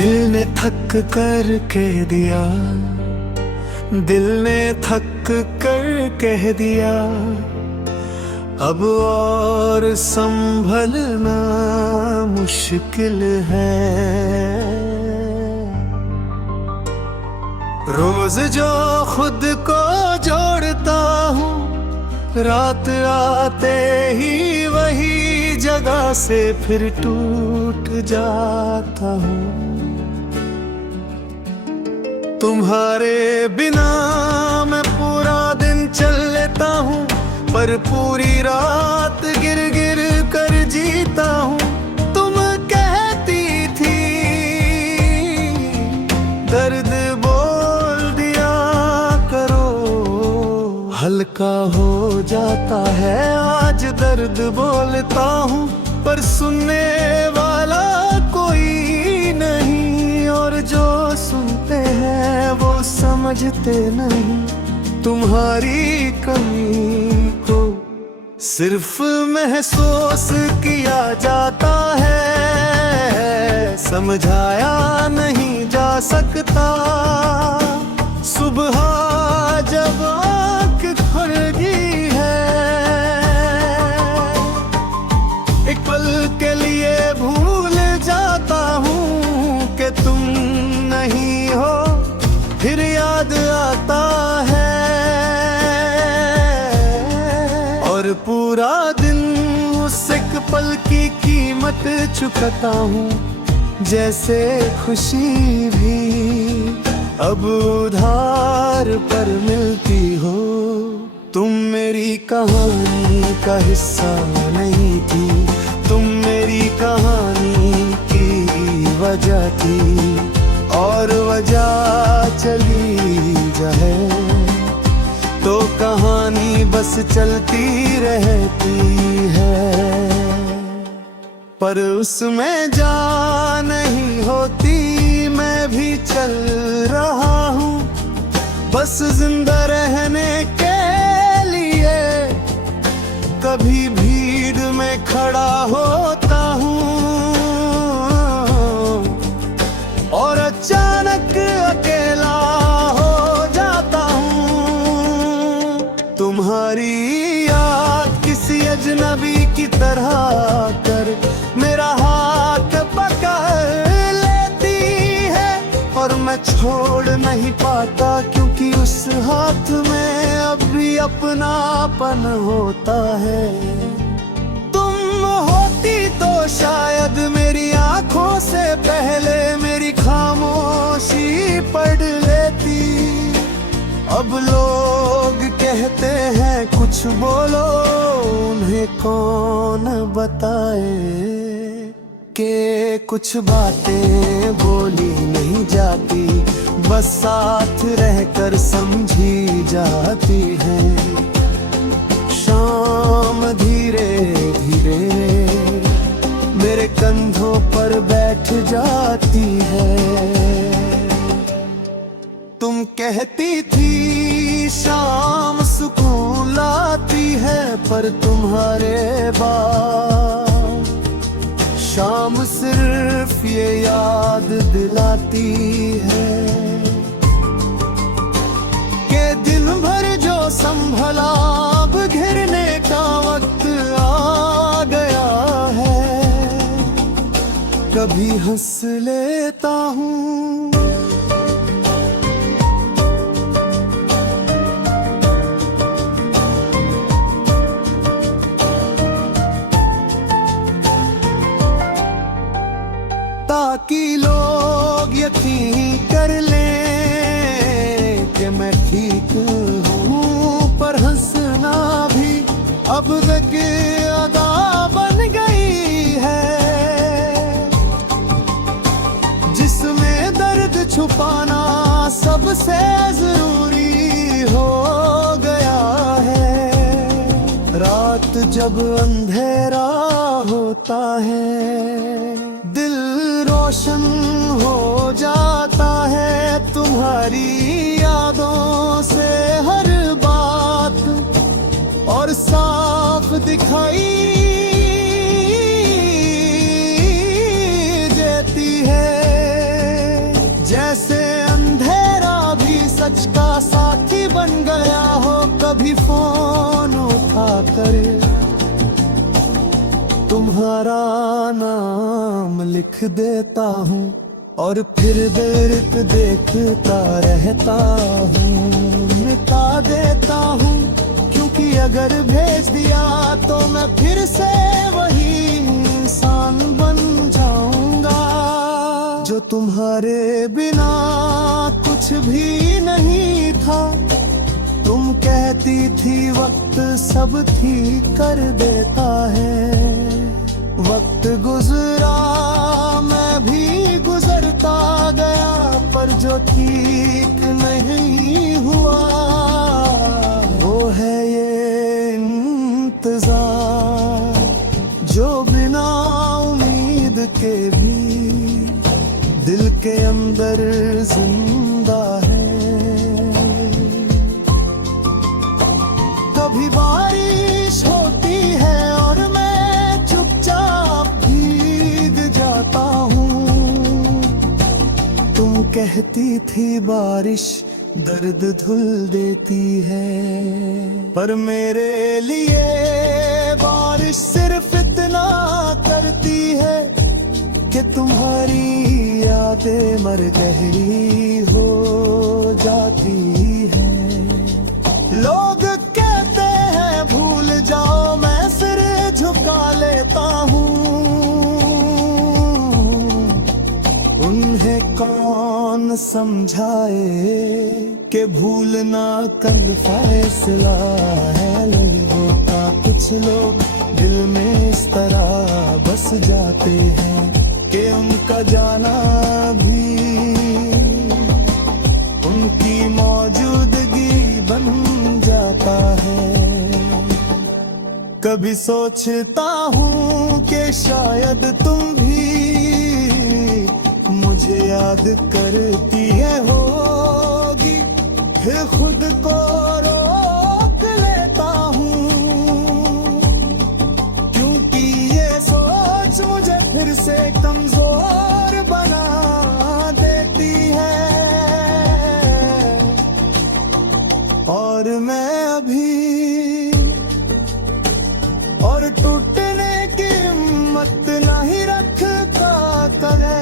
दिल ने थक कर कह दिया, दिल ने थक कर कह दिया, अब और संभलना मुश्किल है। रोज जो खुद को जोड़ता हूँ, रात आते ही वही जगह से फिर टूट जाता हूँ। तुम्हारे बिना मैं पूरा दिन चल लेता हूँ, पर पूरी रात गिर गिर कर जीता हूँ। तुम कहती थी दर्द बोल दिया करो, हल्का हो जाता है। आज दर्द बोलता हूँ पर सुनने वाला कोई नहीं, और जो सुनते हैं वो समझते नहीं। तुम्हारी कमी को सिर्फ महसूस किया जाता है, समझाया नहीं जा सकता। सुबह जब आँख खुलती है, एक पल के लिए भूल जाता हूँ कि तुम नहीं हो, फिर याद आता है। और पूरा दिन उस एक पल की कीमत चुकाता हूँ, जैसे खुशी भी अब उधार पर मिलती हो। तुम मेरी कहानी का हिस्सा नहीं थी, तुम मेरी कहानी की वजह थी, और वजह चली जाए तो कहानी बस चलती रहती है। पर उसमें जान नहीं होती, मैं भी चल रहा हूँ बस जिंदा रहने के लिए। कभी भीड़ में खड़ा होता हूँ और अचानक अकेला हो जाता हूँ। तुम्हारी याद किसी अजनबी की तरह कर मेरा हाथ पकड़ लेती है, और मैं छोड़ नहीं पाता क्योंकि उस हाथ में अब भी अपनापन होता है। तुम होती तो शायद मेरी आंखों से पहले मेरी खामोशी पढ़ लेती। अब लोग कहते हैं कुछ बोलो, उन्हें कौन बताए कि कुछ बातें बोली नहीं जाती, बस साथ रहकर समझी जाती हैं। शाम धीरे धीरे मेरे कंधों पर बैठ जाती है। तुम कहती थी शाम सुकून लाती है, पर तुम्हारे बाद शाम सिर्फ ये याद दिलाती है कि दिन भर जो संभला अब घिरने का वक्त आ गया है। कभी हंस लेता हूँ, ताकि लोग यकीन कर लें कि मैं ठीक हूँ। पर हंसना भी अब तक अदा बन गई है, जिसमें दर्द छुपाना सबसे जरूरी हो गया है। रात जब अंधेरा होता है, दिल रोशन हो जाता है। तुम्हारी यादों से हर बात और साफ दिखाई देती है। तुम्हारा नाम लिख देता हूँ और फिर देख देखता रहता हूँ, मिटा देता हूँ, क्योंकि अगर भेज दिया तो मैं फिर से वही इंसान बन जाऊंगा जो तुम्हारे बिना कुछ भी नहीं था। तुम कहती थी वक्त सब ठीक कर देता है, वक्त गुजरा मैं भी गुजरता गया, पर जो ठीक नहीं हुआ वो है ये इंतजार जो बिना उम्मीद के भी दिल के अंदर जिंदा है। कभी बारिश होती है और मैं चुपचाप भीग जाता हूँ। तुम कहती थी बारिश दर्द धुल देती है, पर मेरे लिए बारिश सिर्फ इतना करती है कि तुम्हारी यादें मर गहरी हो जाती है। लोग कहते हैं भूल जाओ, मैं सिर झुका लेता हूँ। उन्हें कौन समझाए कि भूलना कल फैसला है। लोगों का कुछ लोग दिल में इस तरह बस जाते हैं कि उनका जाना भी उनकी मौजूदगी बन जाता है। कभी सोचता हूँ कि शायद तुम भी मुझे याद करती है होगी, फिर खुद को रोक लेता हूँ, क्योंकि ये सोच मुझे फिर से कमजोर बना देती है। और मैं अभी और टूटने की हिम्मत नहीं रखता कदे।